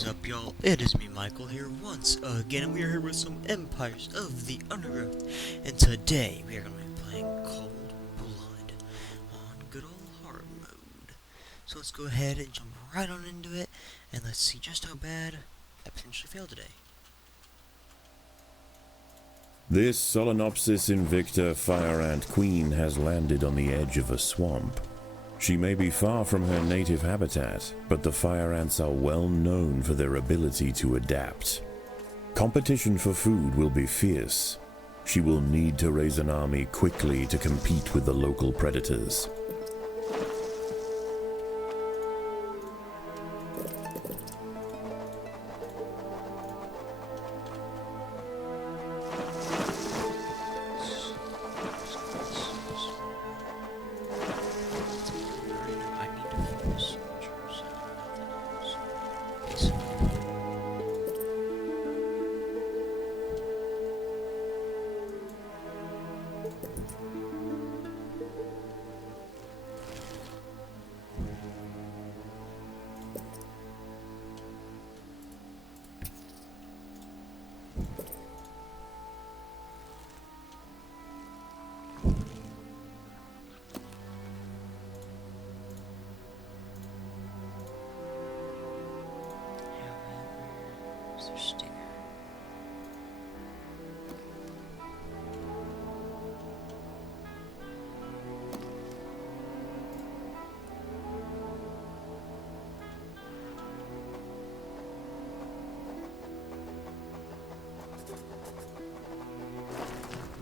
is up, y'all? It is me, Michael, here once again, and we are here with some Empires of the Undergrowth. And today, we are going to be playing Cold Blood on good old hard mode. So let's go ahead and jump right on into it, and let's see just how bad I potentially failed today. This Solenopsis invicta fire ant queen has landed on the edge of a swamp. She may be far from her native habitat, but the fire ants are well known for their ability to adapt. Competition for food will be fierce. She will need to raise an army quickly to compete with the local predators.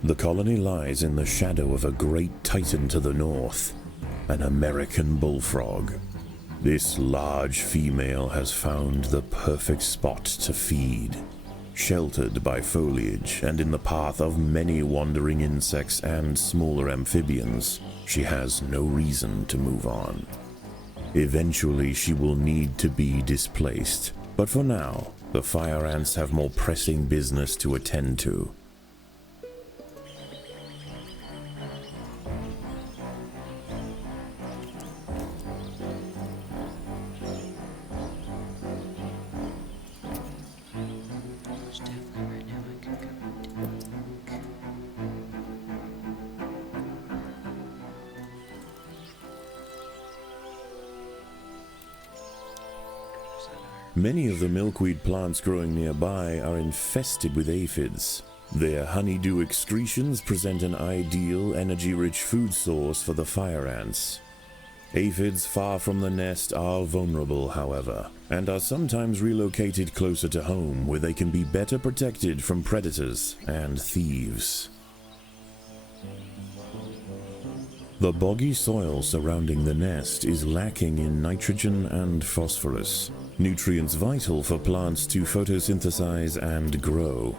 The colony lies in the shadow of a great titan to the north, an American bullfrog. This large female has found the perfect spot to feed. Sheltered by foliage and in the path of many wandering insects and smaller amphibians, she has no reason to move on. Eventually she will need to be displaced, but for now, the fire ants have more pressing business to attend to. Many of the milkweed plants growing nearby are infested with aphids. Their honeydew excretions present an ideal, energy-rich food source for the fire ants. Aphids far from the nest are vulnerable, however, and are sometimes relocated closer to home where they can be better protected from predators and thieves. The boggy soil surrounding the nest is lacking in nitrogen and phosphorus, nutrients vital for plants to photosynthesize and grow.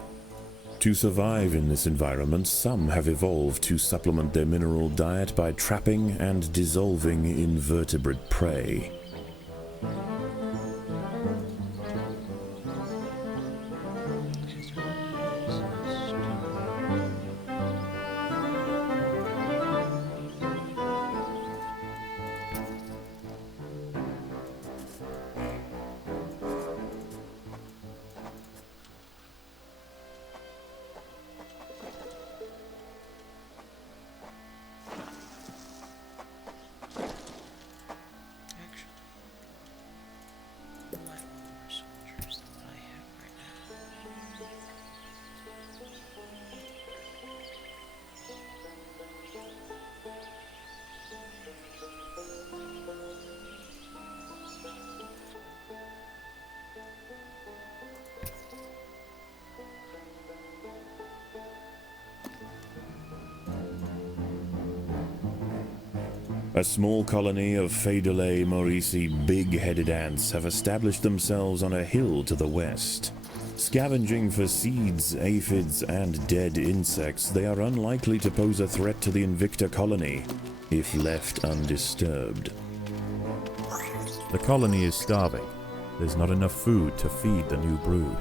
To survive in this environment, some have evolved to supplement their mineral diet by trapping and dissolving invertebrate prey. A small colony of Phaedolae maurici big-headed ants have established themselves on a hill to the west. Scavenging for seeds, aphids, and dead insects, they are unlikely to pose a threat to the Invicta colony, if left undisturbed. The colony is starving. There's not enough food to feed the new brood.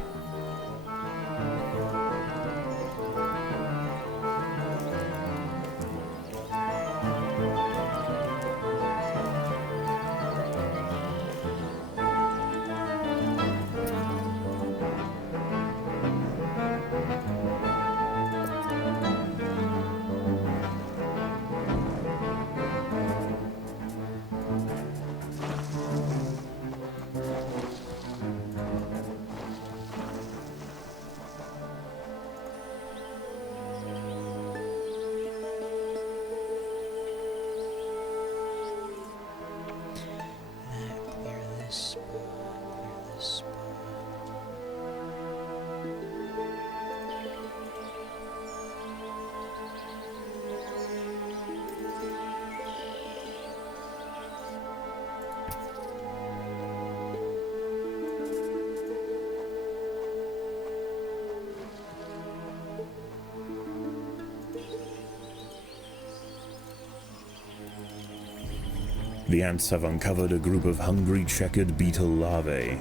The ants have uncovered a group of hungry checkered beetle larvae.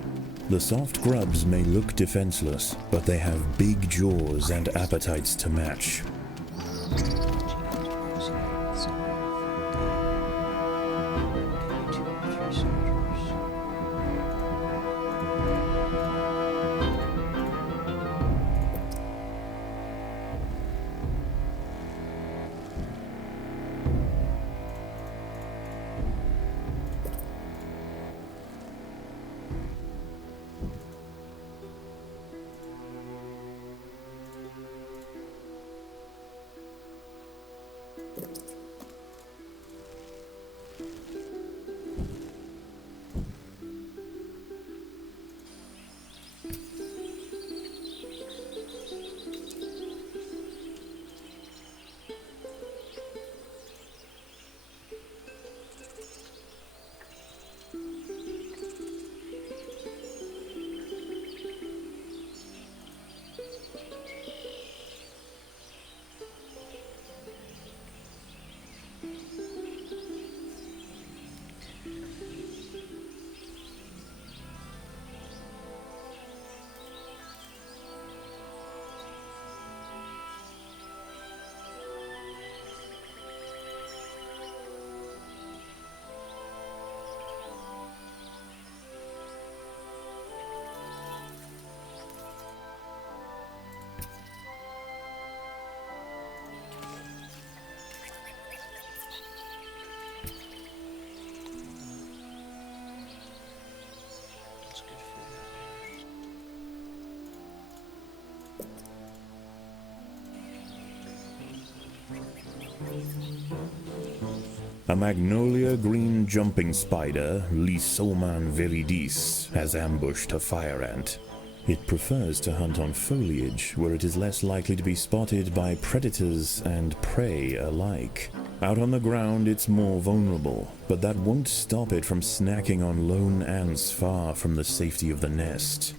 The soft grubs may look defenseless, but they have big jaws and appetites to match. A magnolia green jumping spider, Lysoman viridis, has ambushed a fire ant. It prefers to hunt on foliage, where it is less likely to be spotted by predators and prey alike. Out on the ground it's more vulnerable, but that won't stop it from snacking on lone ants far from the safety of the nest.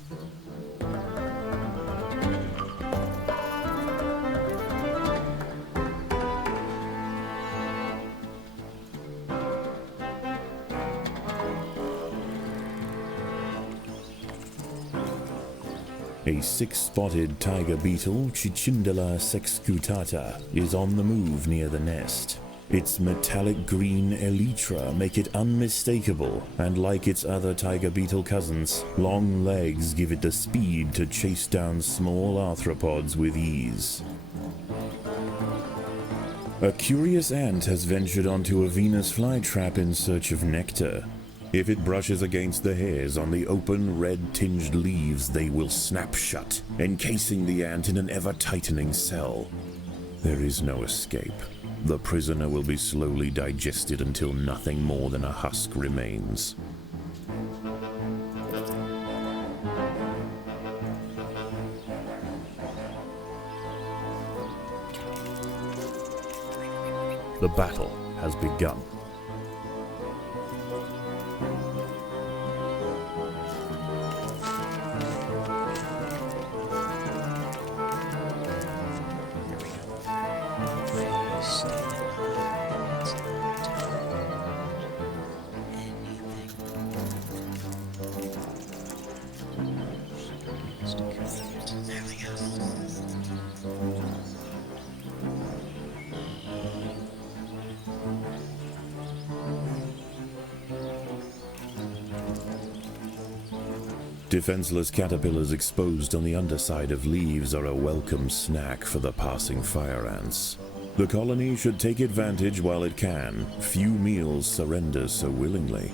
A six-spotted tiger beetle, Cichindala sexcutata, is on the move near the nest. Its metallic green elytra make it unmistakable, and like its other tiger beetle cousins, long legs give it the speed to chase down small arthropods with ease. A curious ant has ventured onto a Venus flytrap in search of nectar. If it brushes against the hairs on the open, red-tinged leaves, they will snap shut, encasing the ant in an ever-tightening cell. There is no escape. The prisoner will be slowly digested until nothing more than a husk remains. The battle has begun. Defenseless caterpillars exposed on the underside of leaves are a welcome snack for the passing fire ants. The colony should take advantage while it can. Few meals surrender so willingly.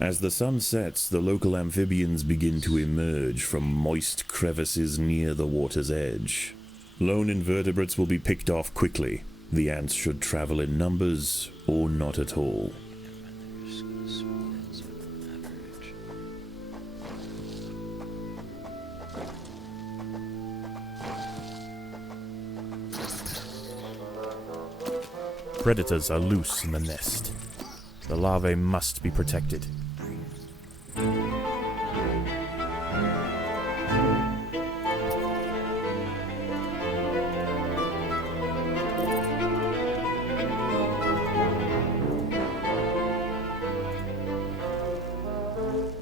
As the sun sets, the local amphibians begin to emerge from moist crevices near the water's edge. Lone invertebrates will be picked off quickly. The ants should travel in numbers or not at all. Predators are loose in the nest. The larvae must be protected.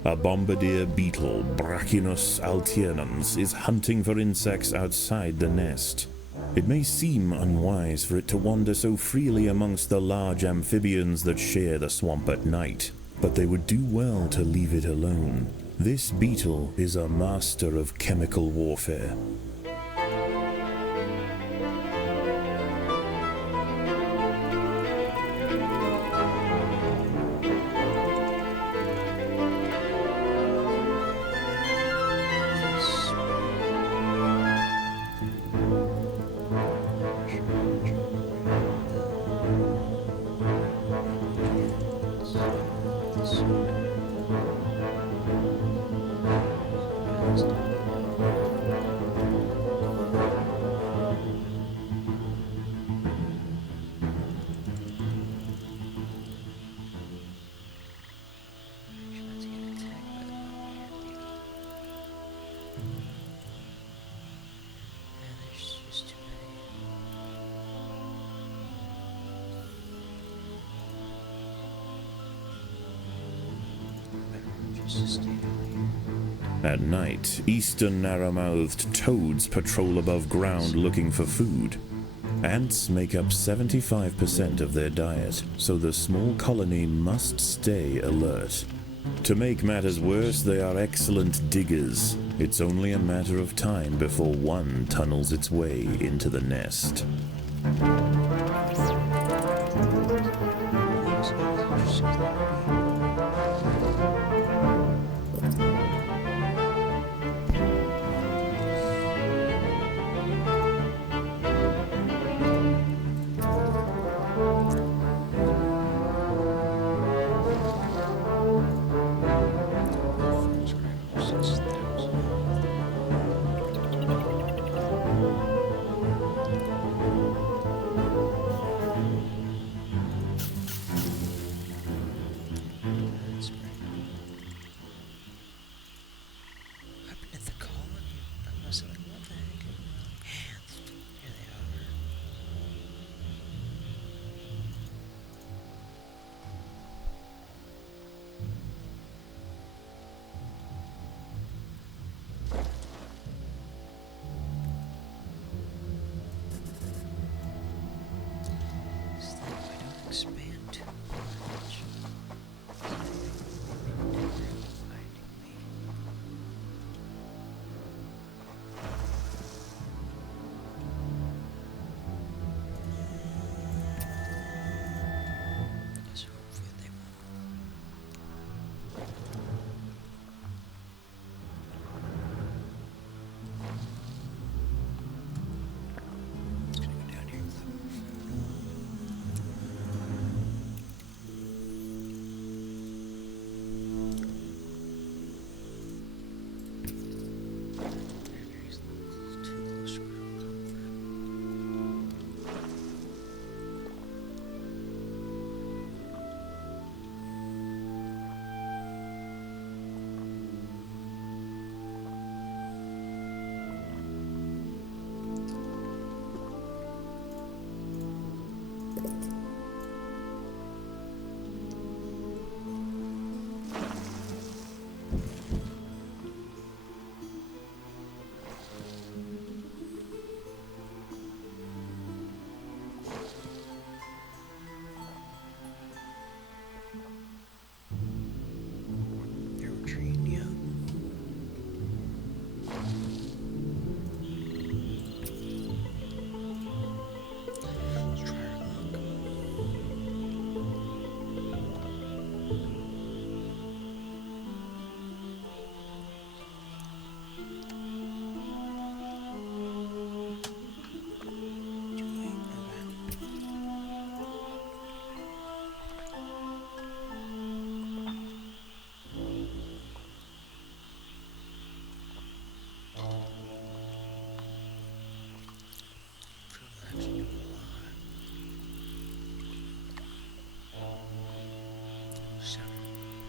A bombardier beetle, Brachinus alternans, is hunting for insects outside the nest. It may seem unwise for it to wander so freely amongst the large amphibians that share the swamp at night, but they would do well to leave it alone. This beetle is a master of chemical warfare. At night, eastern narrow-mouthed toads patrol above ground looking for food. Ants make up 75% of their diet, so the small colony must stay alert. To make matters worse, they are excellent diggers. It's only a matter of time before one tunnels its way into the nest.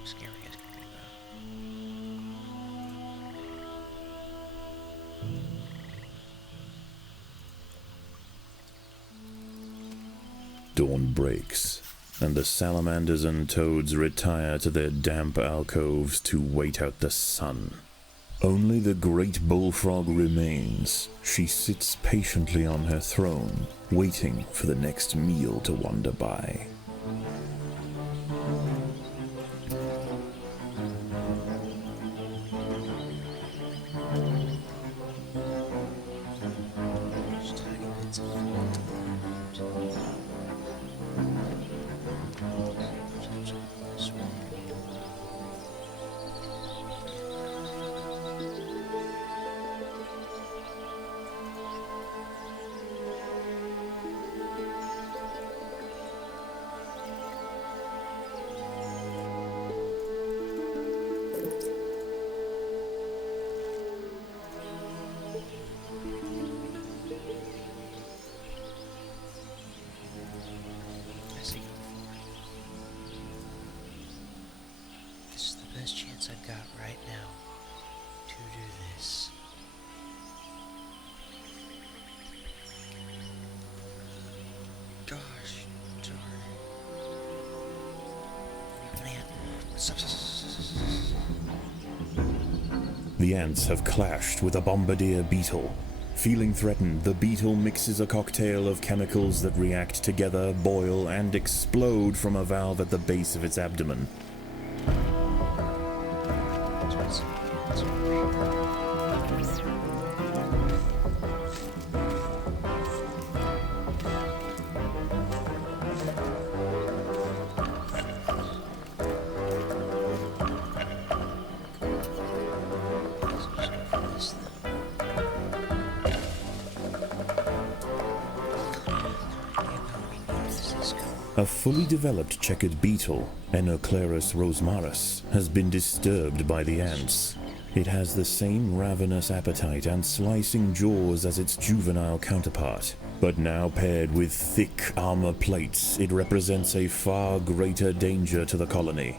scary as can be, Dawn breaks, and the salamanders and toads retire to their damp alcoves to wait out the sun. Only the great bullfrog remains. She sits patiently on her throne, waiting for the next meal to wander by. There's tiny bits of food around. This is the best chance I've got right now to do this. Gosh darn. Man, stop. The ants have clashed with a bombardier beetle. Feeling threatened, the beetle mixes a cocktail of chemicals that react together, boil, and explode from a valve at the base of its abdomen. A fully developed checkered beetle, Enoclerus rosmarus, has been disturbed by the ants. It has the same ravenous appetite and slicing jaws as its juvenile counterpart, but now paired with thick armor plates, it represents a far greater danger to the colony.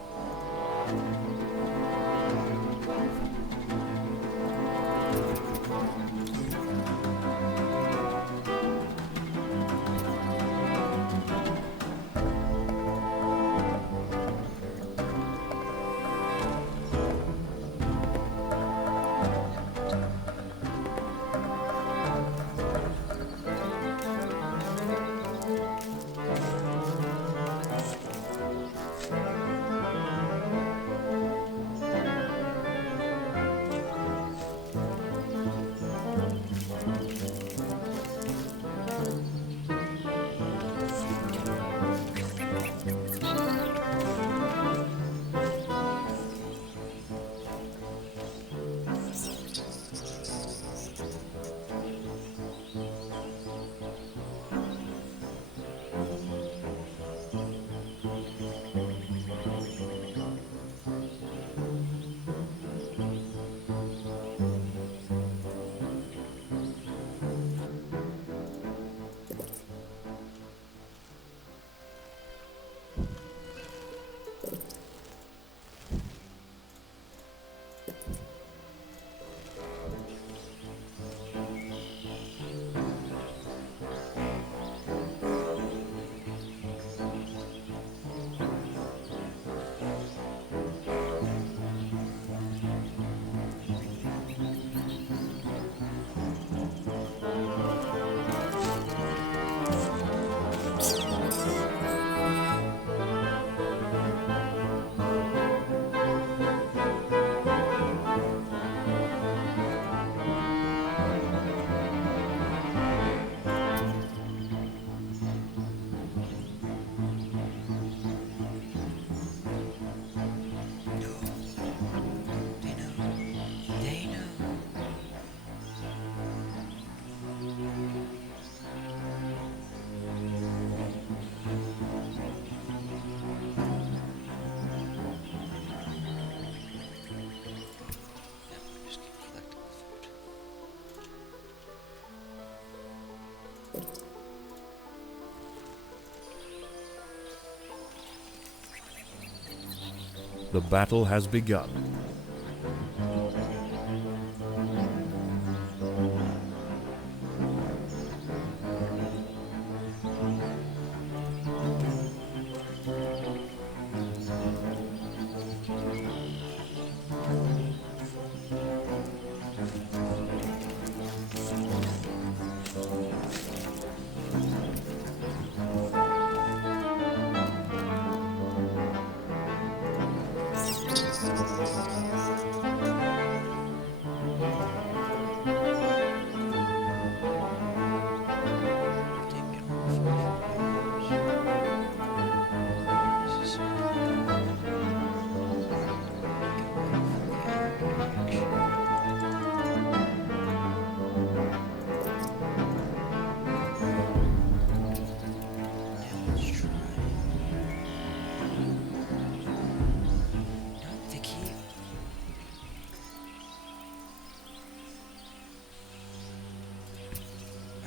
The battle has begun.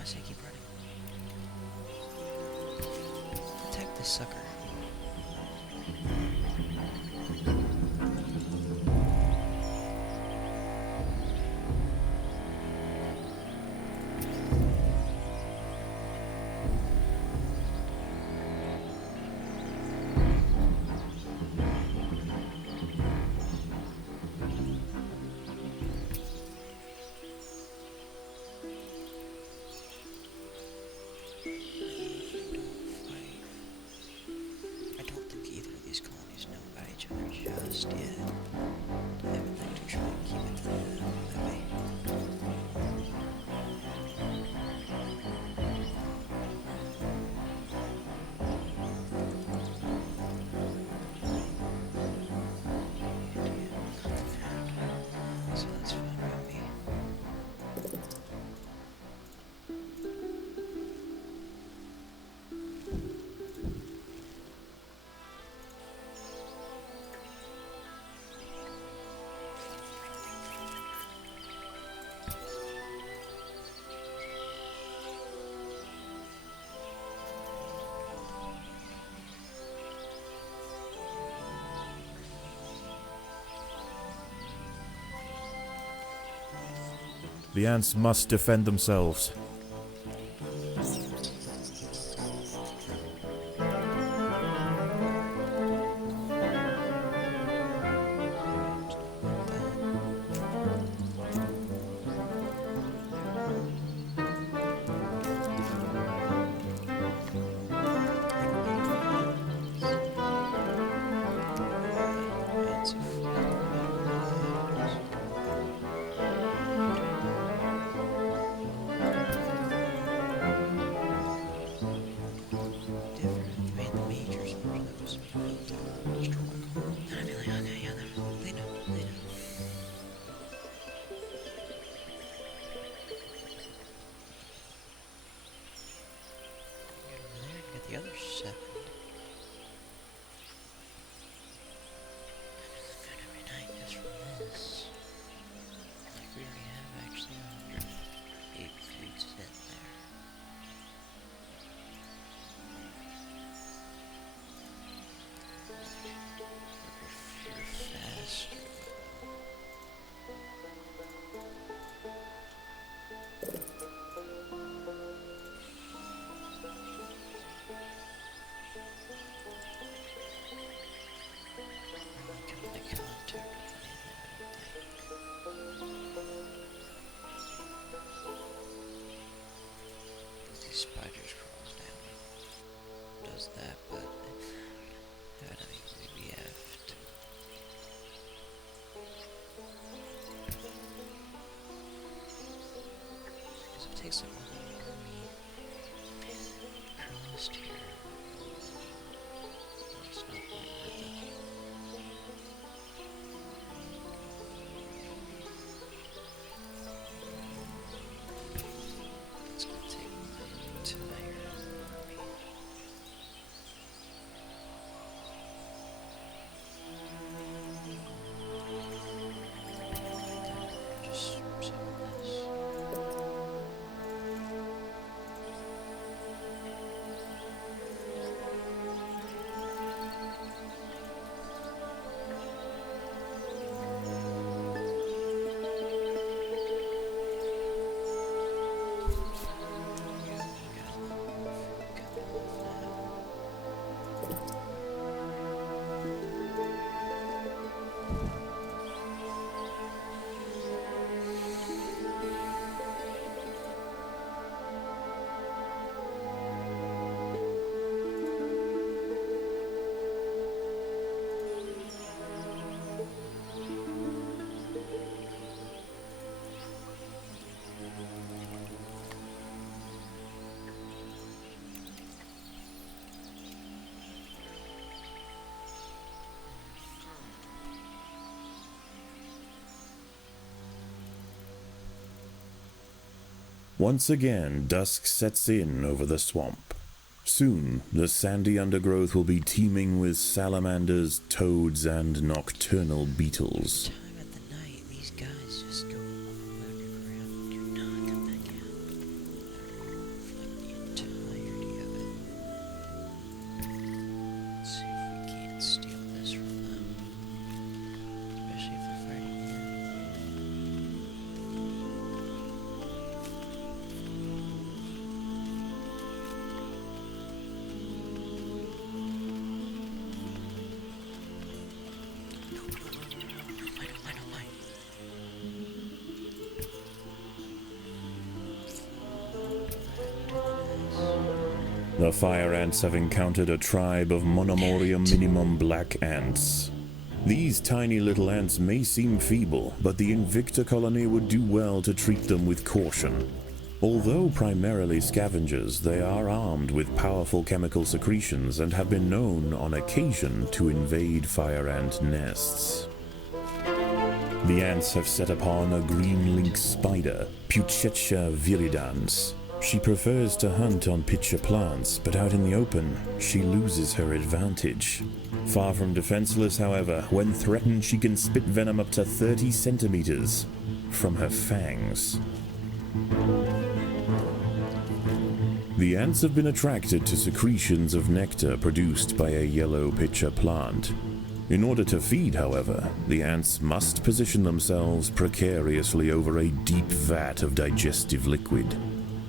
I keep running. Attack this sucker. Just yet. I would like to try and keep it that way. So that's fine with me. The ants must defend themselves. Once again, dusk sets in over the swamp. Soon, the sandy undergrowth will be teeming with salamanders, toads, and nocturnal beetles. Time of the night, these guys just go underground. Do not come back out. Reflect the entirety of it. Let's see if we can't steal this from them. Especially if they're fighting here. The fire ants have encountered a tribe of Monomorium minimum black ants. These tiny little ants may seem feeble, but the Invicta colony would do well to treat them with caution. Although primarily scavengers, they are armed with powerful chemical secretions and have been known on occasion to invade fire ant nests. The ants have set upon a green lynx spider, Puccetia viridans. She prefers to hunt on pitcher plants, but out in the open, she loses her advantage. Far from defenseless, however, when threatened she can spit venom up to 30 centimeters from her fangs. The ants have been attracted to secretions of nectar produced by a yellow pitcher plant. In order to feed, however, the ants must position themselves precariously over a deep vat of digestive liquid.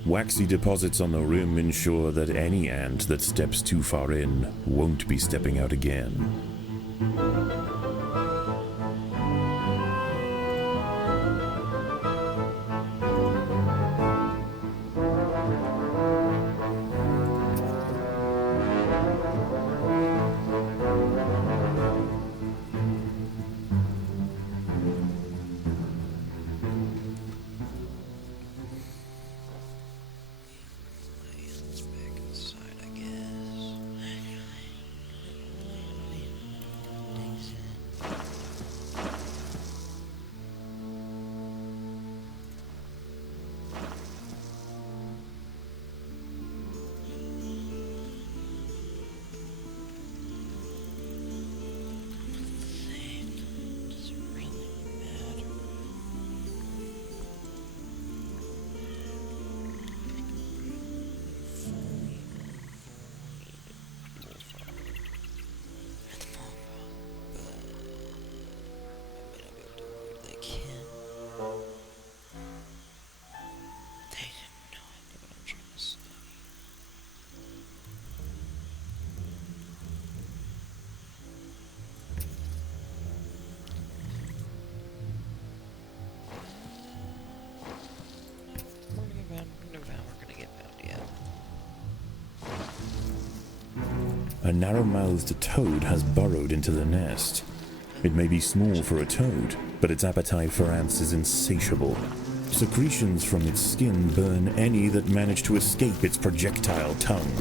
Waxy deposits on the rim ensure that any ant that steps too far in won't be stepping out again. Let's back inside, I guess. Digs in. Does it really matter? A narrow-mouthed toad has burrowed into the nest. It may be small for a toad, but its appetite for ants is insatiable. Secretions from its skin burn any that manage to escape its projectile tongue.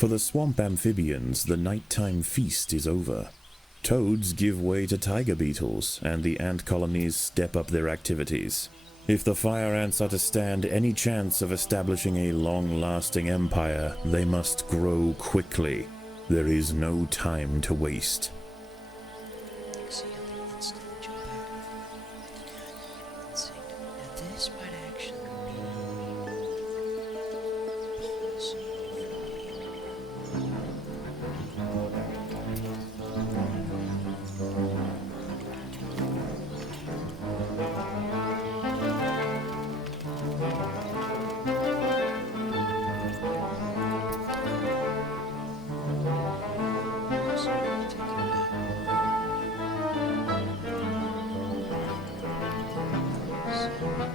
For the swamp amphibians, the nighttime feast is over. Toads give way to tiger beetles, and the ant colonies step up their activities. If the fire ants are to stand any chance of establishing a long-lasting empire, they must grow quickly. There is no time to waste. See how they instantly jump back. Let's see. Now this might actually be possible stuff. That's fine.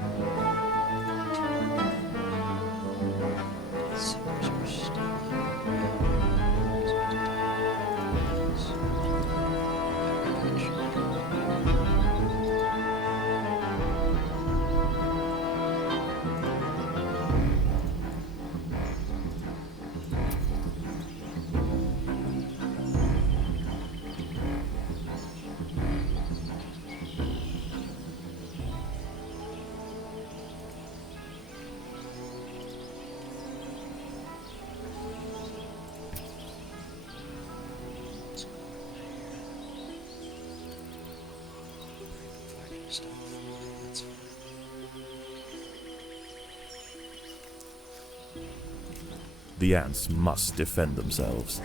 The ants must defend themselves.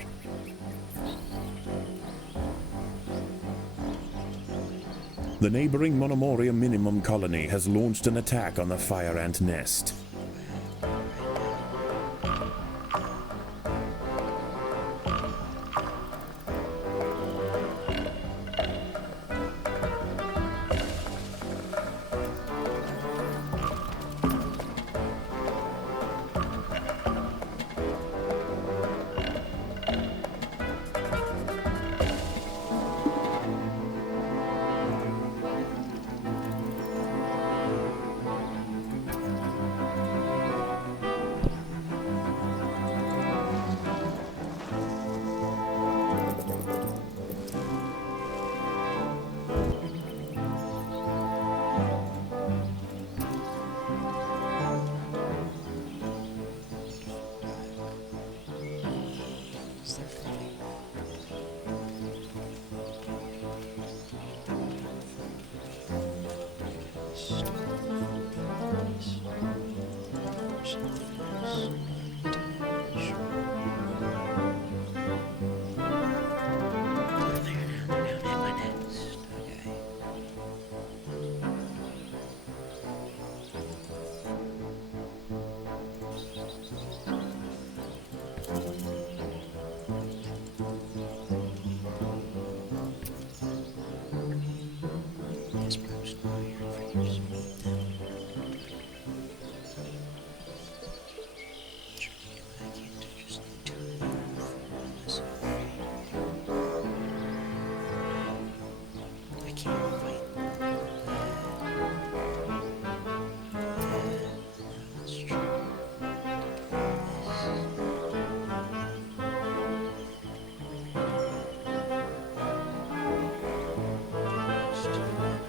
The neighboring Monomoria Minimum colony has launched an attack on the fire ant nest.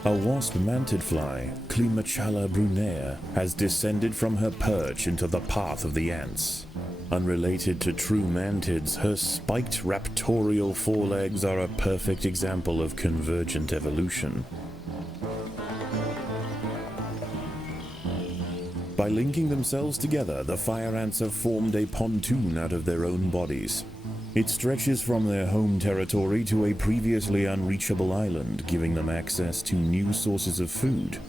A wasp-mantid fly, Climachala brunea, has descended from her perch into the path of the ants. Unrelated to true mantids, her spiked raptorial forelegs are a perfect example of convergent evolution. By linking themselves together, the fire ants have formed a pontoon out of their own bodies. It stretches from their home territory to a previously unreachable island, giving them access to new sources of food.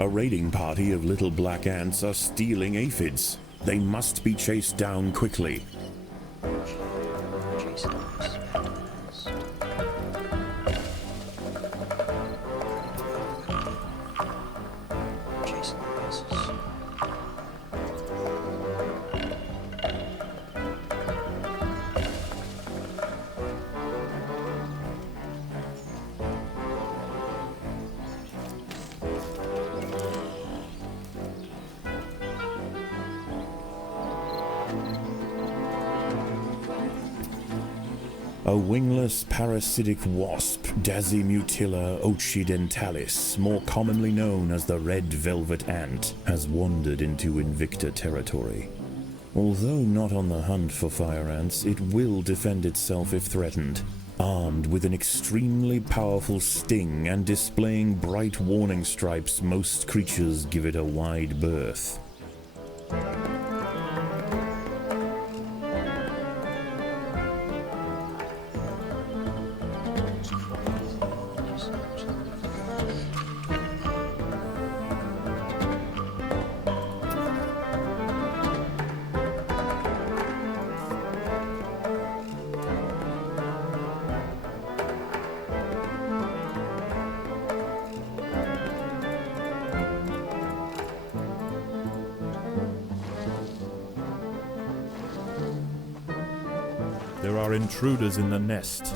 A raiding party of little black ants are stealing aphids. They must be chased down quickly. Chase them as fast. Chasing the misses. A wingless parasitic wasp, Dasimutilla occidentalis, more commonly known as the red velvet ant, has wandered into Invicta territory. Although not on the hunt for fire ants, it will defend itself if threatened. Armed with an extremely powerful sting and displaying bright warning stripes, most creatures give it a wide berth. There are intruders in the nest.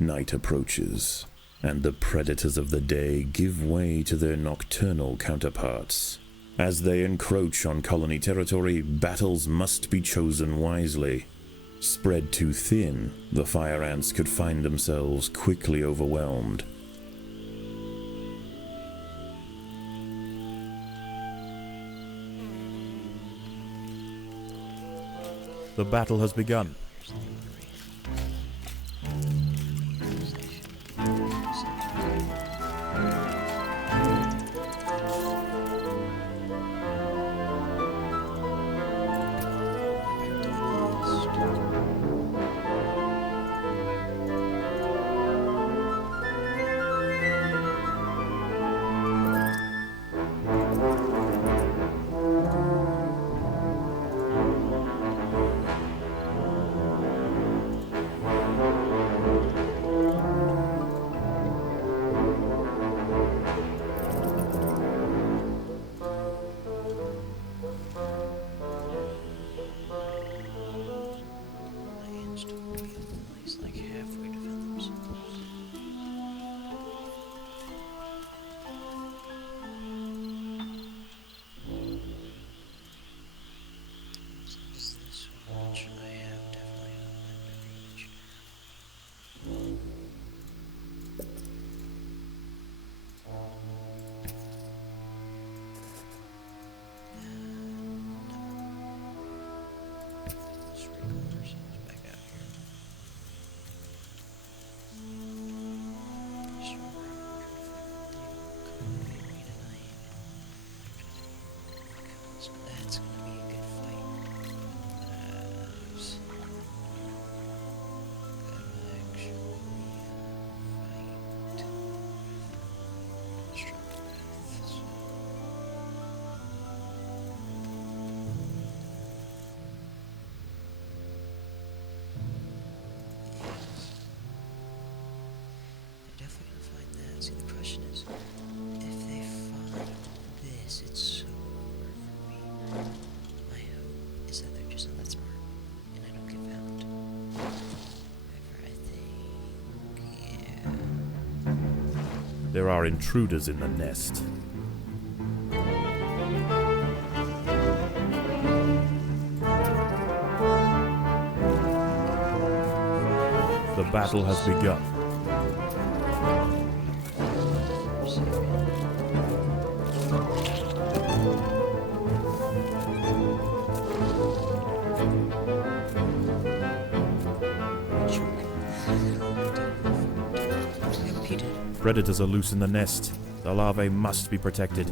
Night approaches, and the predators of the day give way to their nocturnal counterparts. As they encroach on colony territory, battles must be chosen wisely. Spread too thin, the fire ants could find themselves quickly overwhelmed. The battle has begun. question is, if they find this, it's so hard for me. My hope is that they're just not that smart, and I don't get found. However, I think, yeah. There are intruders in the nest. The battle has begun. Predators are loose in the nest. The larvae must be protected.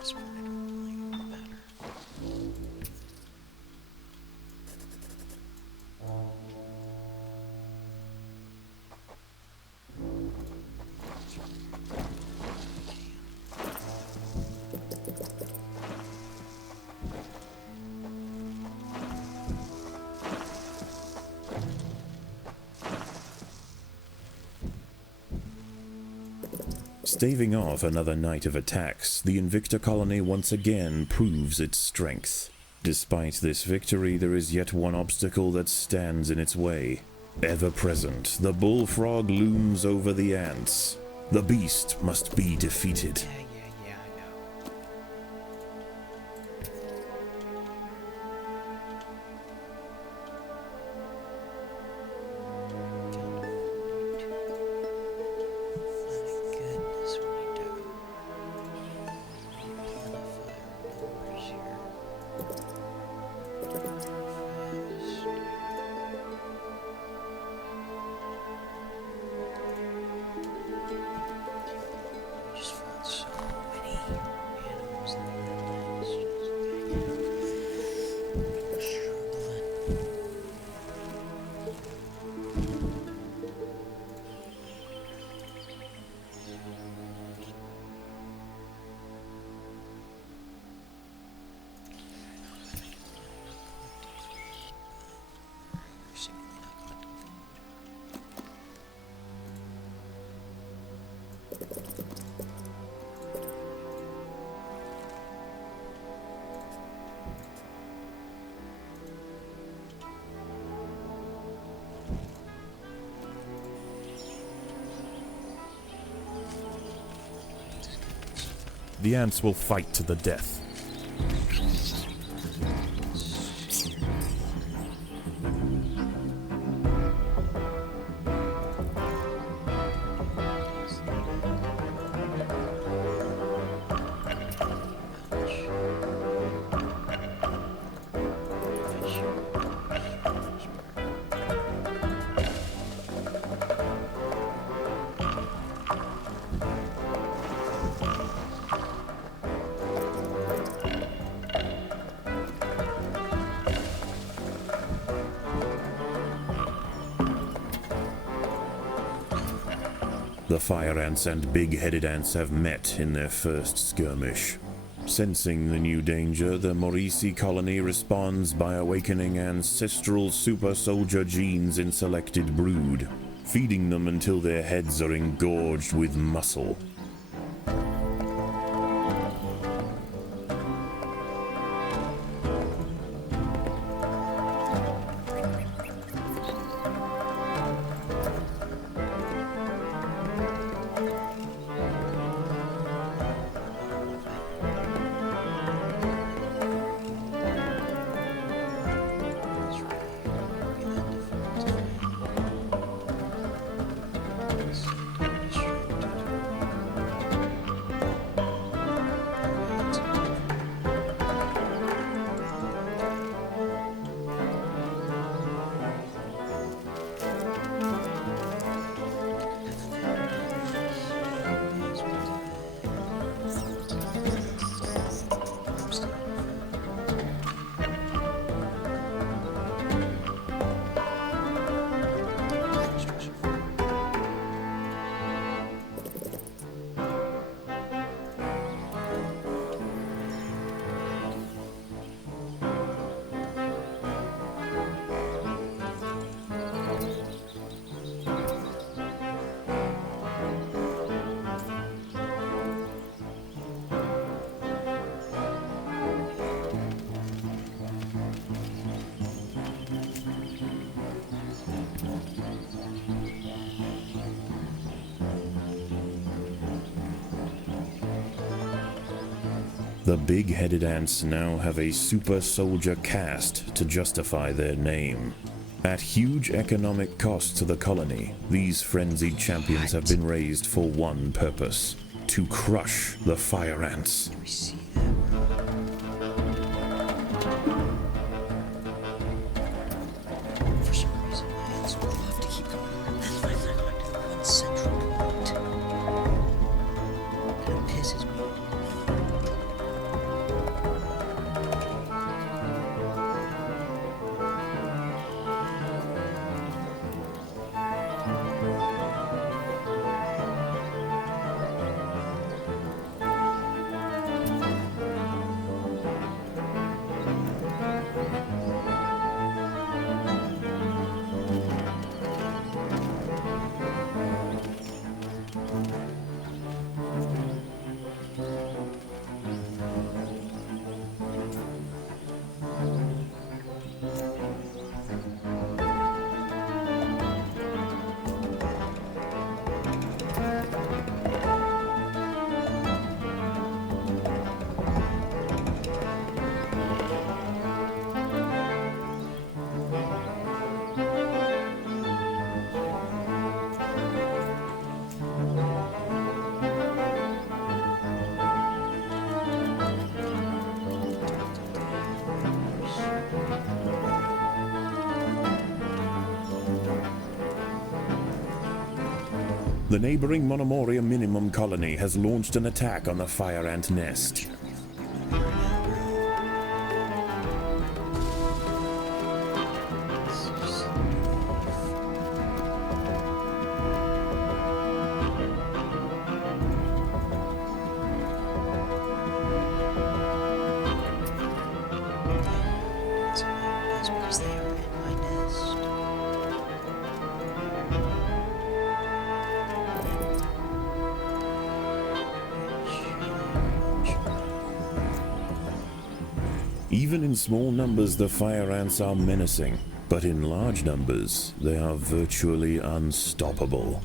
This one I don't like better. Staving off another night of attacks, the Invicta colony once again proves its strength. Despite this victory, there is yet one obstacle that stands in its way. Ever present, the bullfrog looms over the ants. The beast must be defeated. Yeah, I know. My goodness, what are you doing? Plentify our numbers here. Fast. We just found so many animals in that nest. We're struggling. We're seemingly not collecting food. The ants will fight to the death. The fire ants and big-headed ants have met in their first skirmish. Sensing the new danger, the Maurici colony responds by awakening ancestral super soldier genes in selected brood, feeding them until their heads are engorged with muscle. The big-headed ants now have a super soldier caste to justify their name. At huge economic cost to the colony, these frenzied champions have been raised for one purpose: to crush the fire ants. We see them. For some reason, my ants will love to keep coming around. That's why they're going to the one central point. And it pisses me off. The neighboring Monomoria Minimum colony has launched an attack on the fire ant nest. That's because they are in my nest. Even in small numbers, the fire ants are menacing, but in large numbers, they are virtually unstoppable.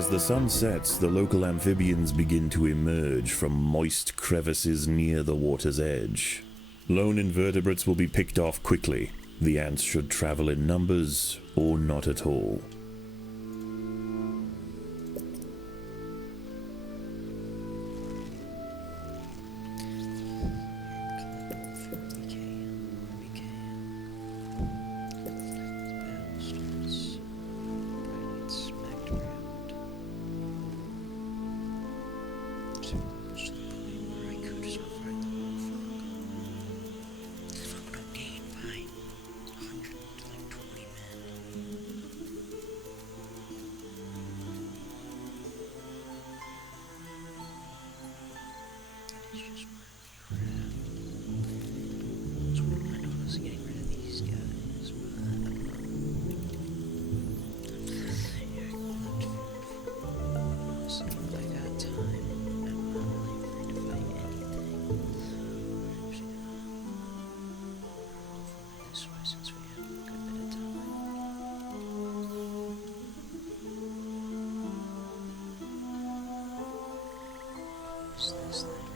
As the sun sets, the local amphibians begin to emerge from moist crevices near the water's edge. Lone invertebrates will be picked off quickly. The ants should travel in numbers or not at all.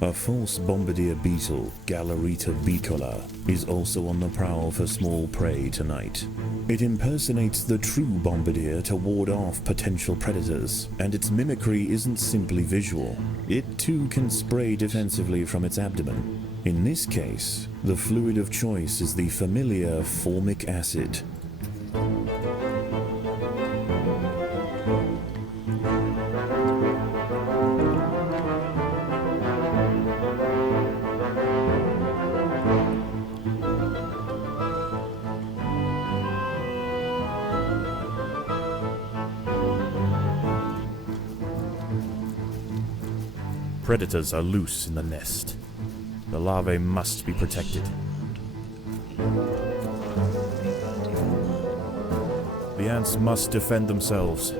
A false bombardier beetle, Gallerita bicolor, is also on the prowl for small prey tonight. It impersonates the true bombardier to ward off potential predators, and its mimicry isn't simply visual. It too can spray defensively from its abdomen. In this case, the fluid of choice is the familiar formic acid. Predators are loose in the nest. The larvae must be protected. The ants must defend themselves.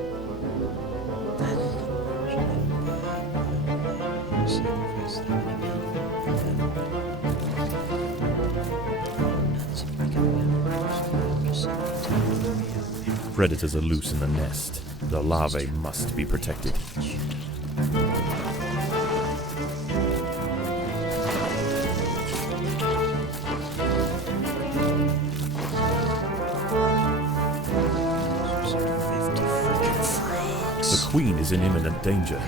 Predators are loose in the nest. The larvae must be protected. The queen is in imminent danger.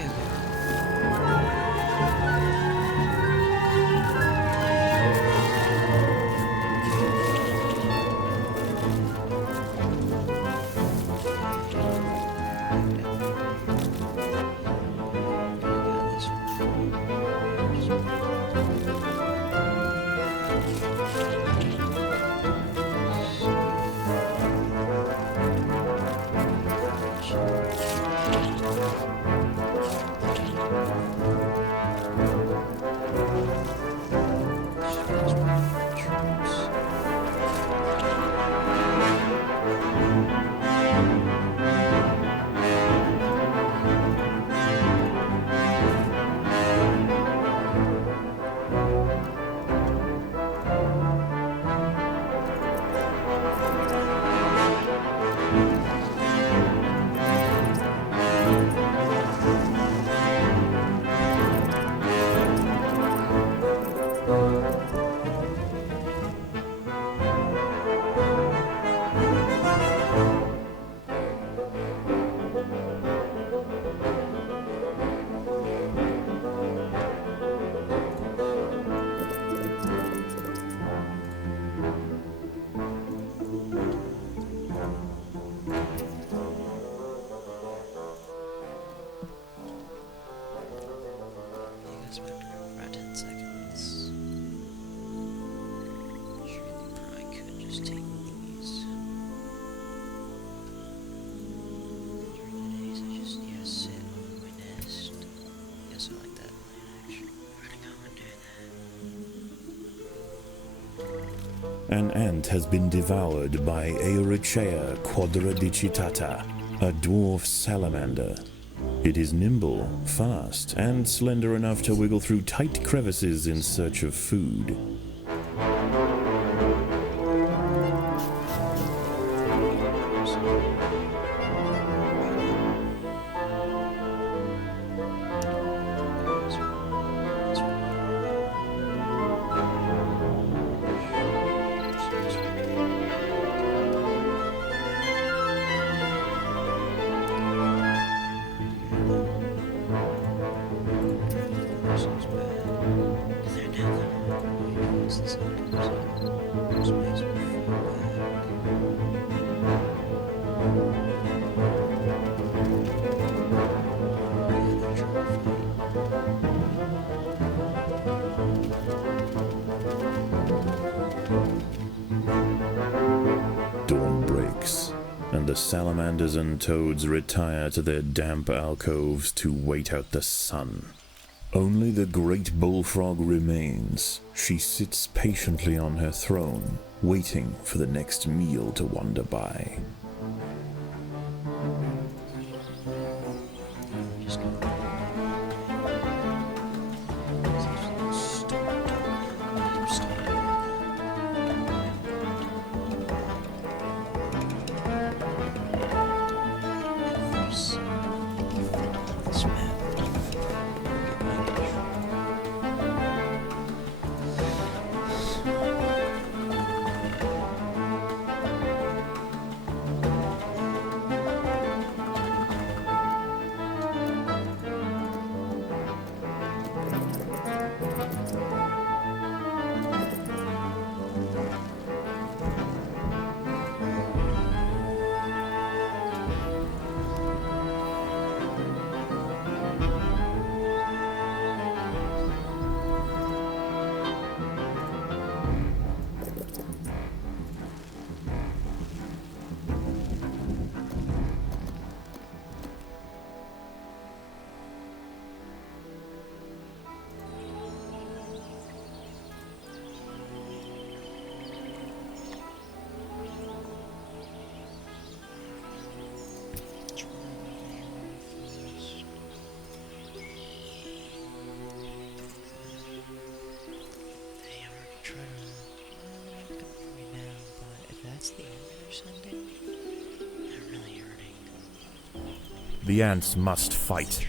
An ant has been devoured by Eurichea quadradicitata, a dwarf salamander. It is nimble, fast, and slender enough to wiggle through tight crevices in search of food. Dawn breaks, and the salamanders and toads retire to their damp alcoves to wait out the sun. Only the great bullfrog remains. She sits patiently on her throne, waiting for the next meal to wander by. The ants must fight.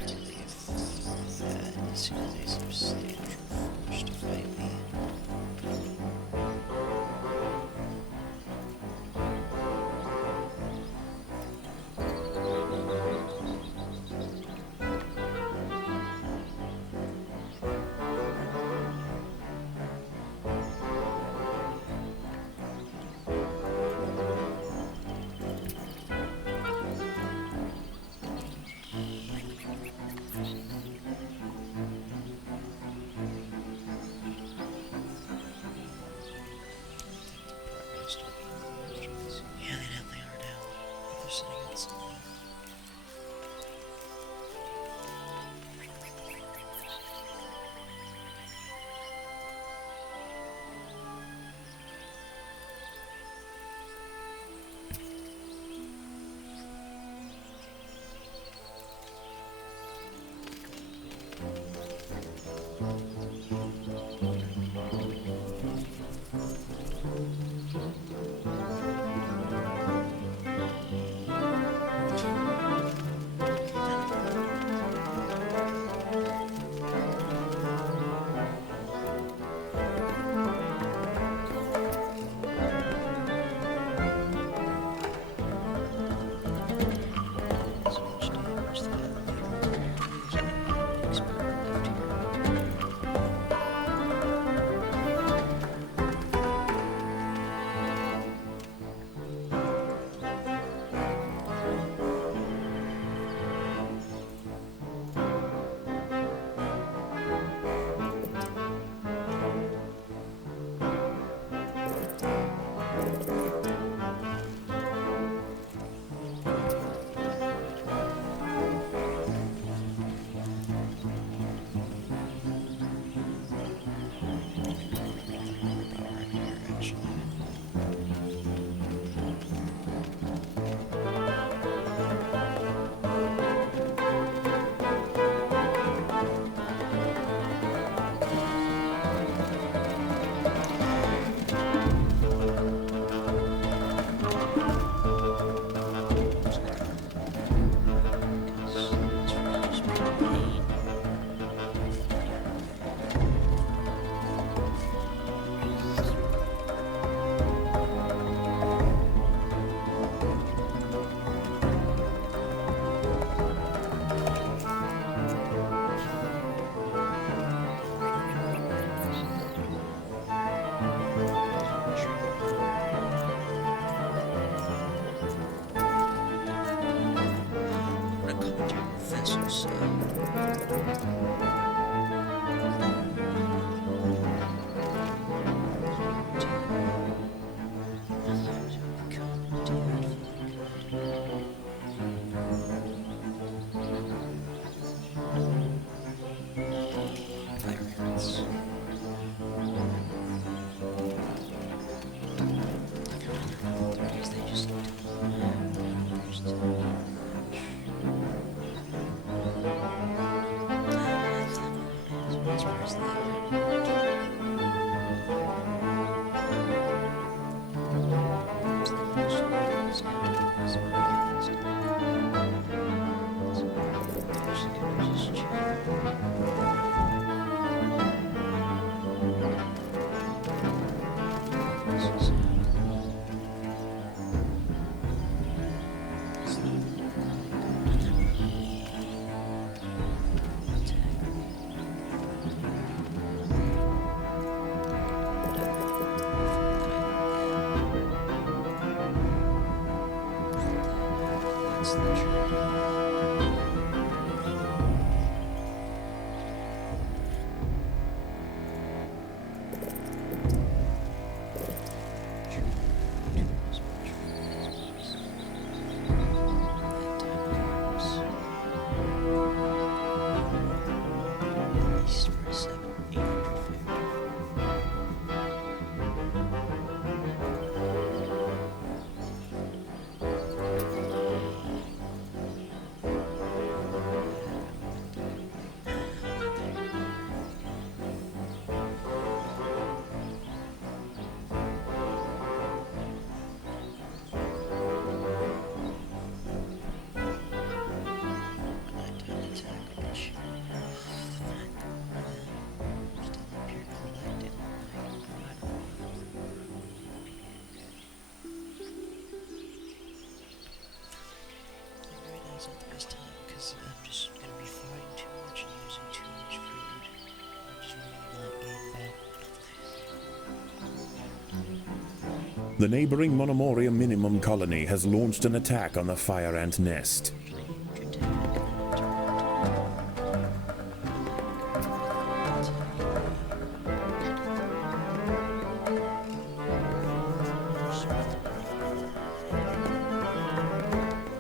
The neighboring Monomoria Minimum colony has launched an attack on the fire ant nest.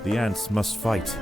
The ants must fight.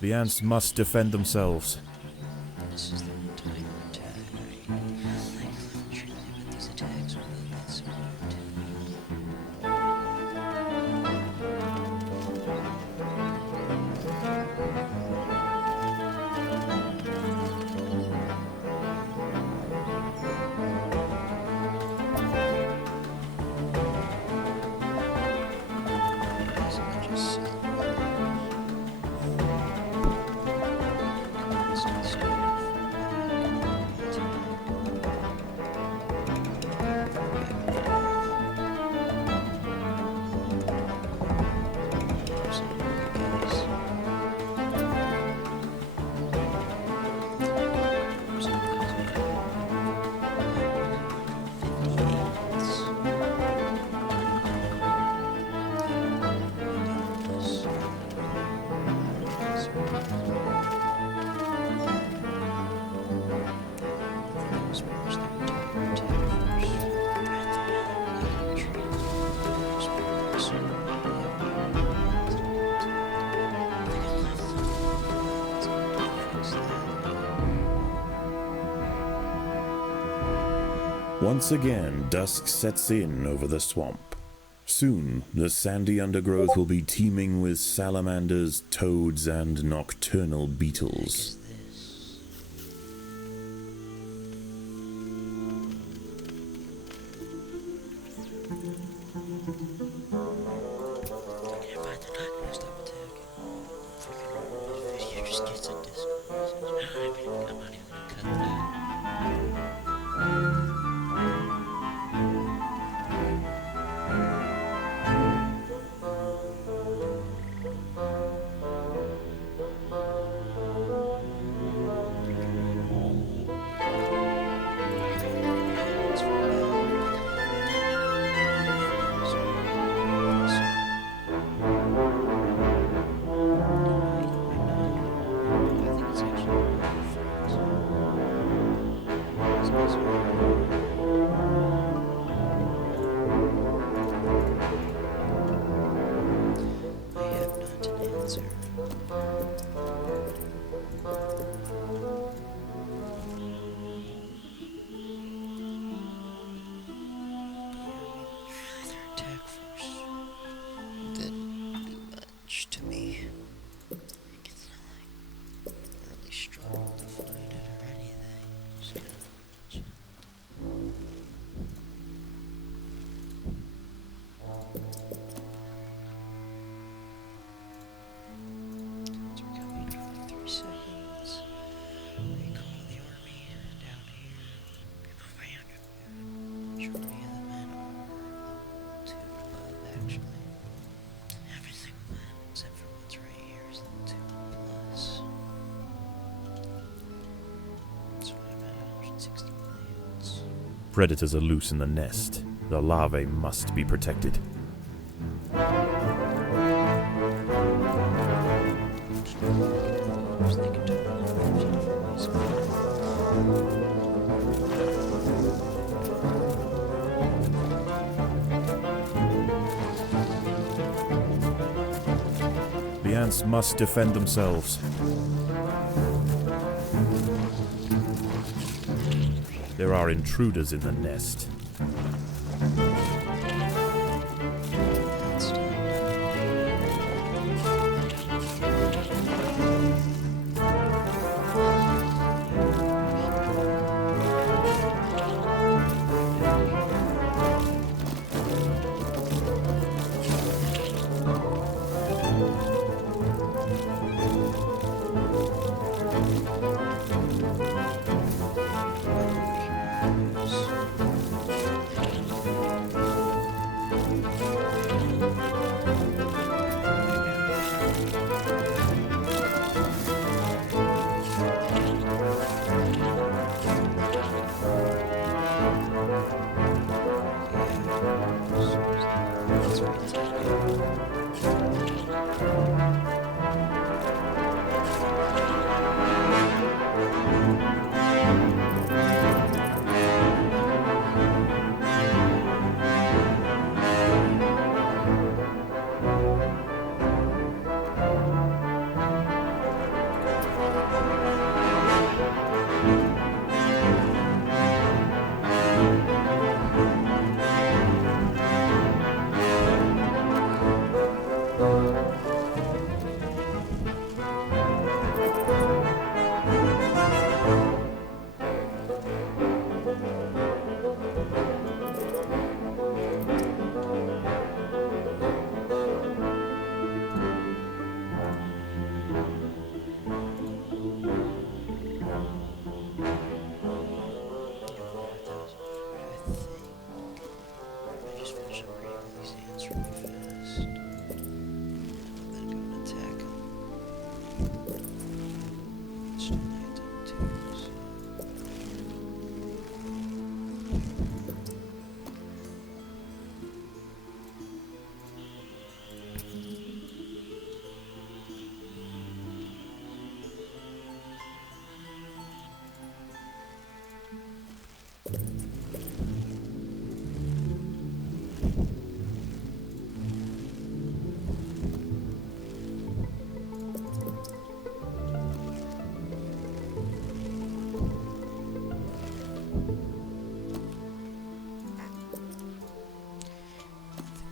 The ants must defend themselves. This is their entire attack. I'm sure that these attacks will get some Once again, dusk sets in over the swamp. Soon, the sandy undergrowth will be teeming with salamanders, toads, and nocturnal beetles. To me, it's not like really struggled to find it or anything. Just kind of so we're coming in for like 3 seconds. They call the army down here. People found it. Majority of the men are level 2 and above, actually. Everything went except for what's right here is level 2 plus. So I'm at 160 millions. Predators are loose in the nest. The larvae must be protected. They can turn on 15 ways. The ants must defend themselves. There are intruders in the nest.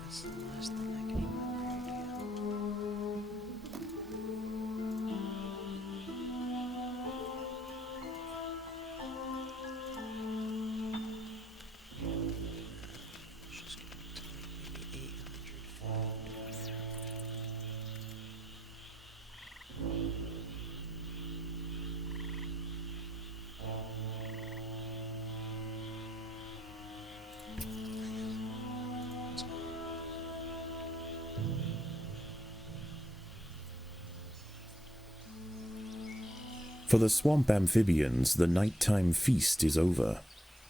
That's the last thing I can even upgrade. Just gonna take maybe 800 feet. For the swamp amphibians, the nighttime feast is over.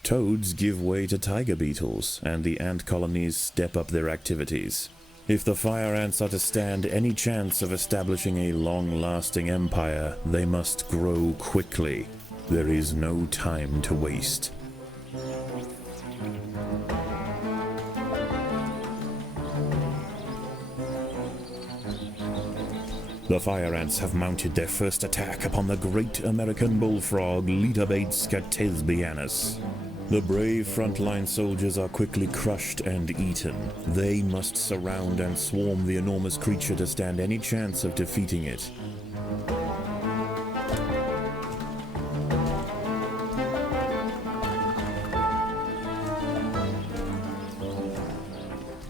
Toads give way to tiger beetles, and the ant colonies step up their activities. If the fire ants are to stand any chance of establishing a long-lasting empire, they must grow quickly. There is no time to waste. The fire ants have mounted their first attack upon the great American bullfrog Litabates scatesbianus. The brave frontline soldiers are quickly crushed and eaten. They must surround and swarm the enormous creature to stand any chance of defeating it.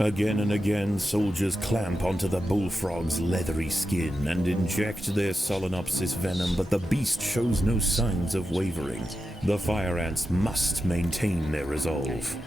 Again and again, soldiers clamp onto the bullfrog's leathery skin and inject their Solenopsis venom, but the beast shows no signs of wavering. The fire ants must maintain their resolve.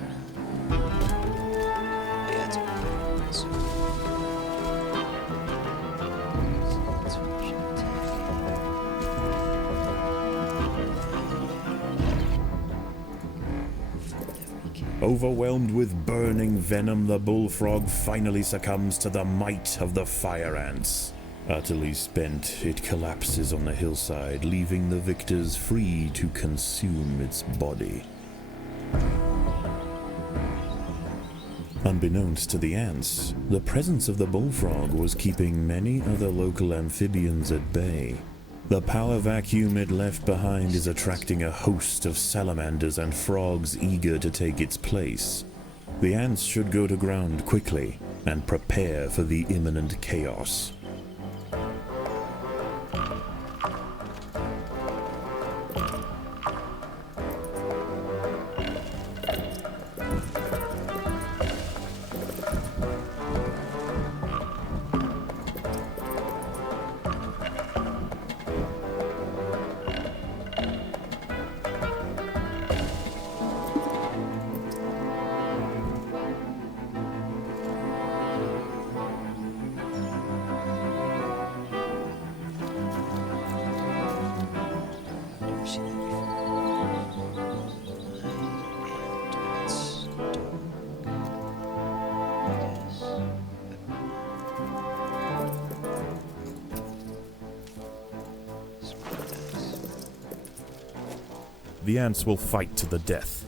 Overwhelmed with burning venom, the bullfrog finally succumbs to the might of the fire ants. Utterly spent, it collapses on the hillside, leaving the victors free to consume its body. Unbeknownst to the ants, the presence of the bullfrog was keeping many other local amphibians at bay. The power vacuum it left behind is attracting a host of salamanders and frogs eager to take its place. The ants should go to ground quickly and prepare for the imminent chaos. The ants will fight to the death.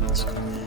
Let's go there.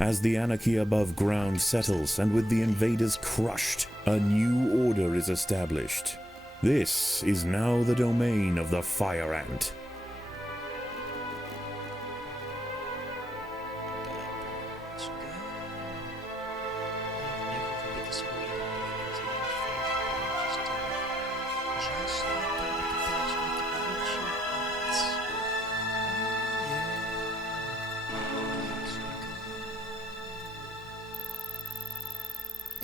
As the anarchy above ground settles and with the invaders crushed, a new order is established. This is now the domain of the Fire Ant. Let's go. Never forget this weed. Just like the first with the creatures. Yeah. Let's go.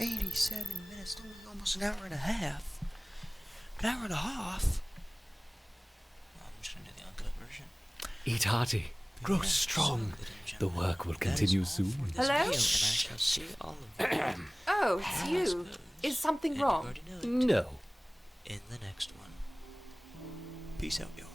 87 minutes, only almost an hour and a half. An hour and a half? I'm just gonna do the uncut version. Eat hearty, grow strong. The work will continue soon. Hello? Oh, Oh, it's you. Is something wrong? No. In the next one. Peace out, y'all.